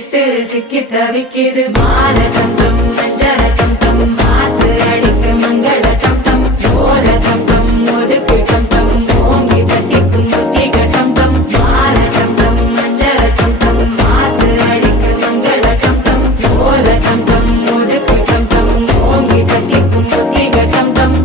விட்டு சிக்கி தவிக்கிது மாலை டம் டம் மஞ்சள டம் டம் மாத்து அடிக்க மங்கள டம் டம் ஓல டம் டம் ஒதுக்கு டம் டம் ஓங்கி தட்டிக்கும் புத்திக டம் டம் மாலை டம் டம் மஞ்சள டம் டம் மாத்து அடிக்க மங்கள டம் டம் ஓல டம் டம் ஒதுக்கு டம் டம் ஓங்கி தட்டிக்கும் புத்திக டம் டம்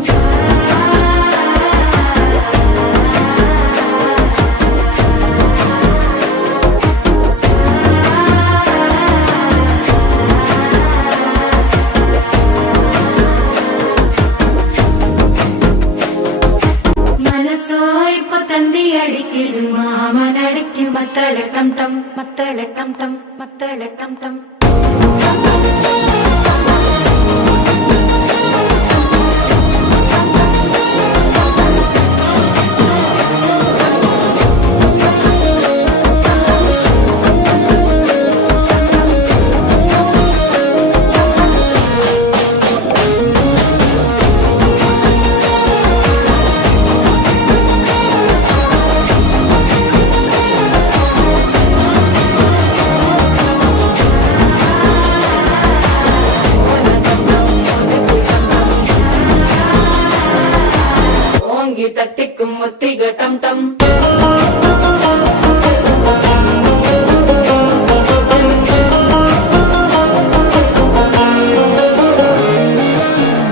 மனசோ இப்ப தந்தி அடிக்குது மாமன் அடிக்கும் மத்தள டம் டம் மத்தள டம் டம் மத்தள டம் டம் ஓங்கி தட்டிக்கும் ஒத்திக டம் டம்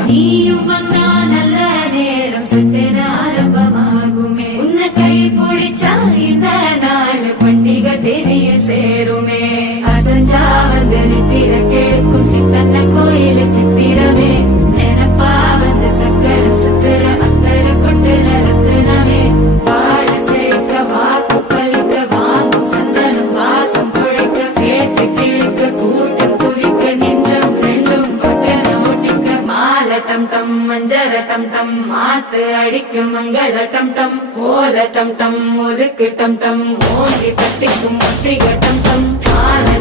நீயும் வந்தா நல்ல நேரம் சித்திர ஆரம்பமாகுமே உன்னை கை பிடிச்சா இந்த நாள் பண்டிகை தேதியில் சேருமே அசஞ்சா வந்து நித்திர கேட்கும் சித்தன்ன கோயில சித்திரமே நினைப்பா வந்து சக்கரம் சுத்திர அத்தர கொண்டு நடத்துனமே வாழ செழிக்க வாக்கு பலிக்க வாங்கும் சந்தனம் வாசம் குழைக்க கேட்டு கிழிக்க கூட்டம் குதிக்க நெஞ்சம் ரெண்டும் பட்டன ஓட்டிக்க மாலை டம் டம் மஞ்சர டம் டம் மாத்து அடிக்க மங்கள டம் டம் ஓல டம் டம் ஒதுக்கு டம் டம் ஓங்கி தட்டிக்கும் ஒத்திக டம் டம் மாலை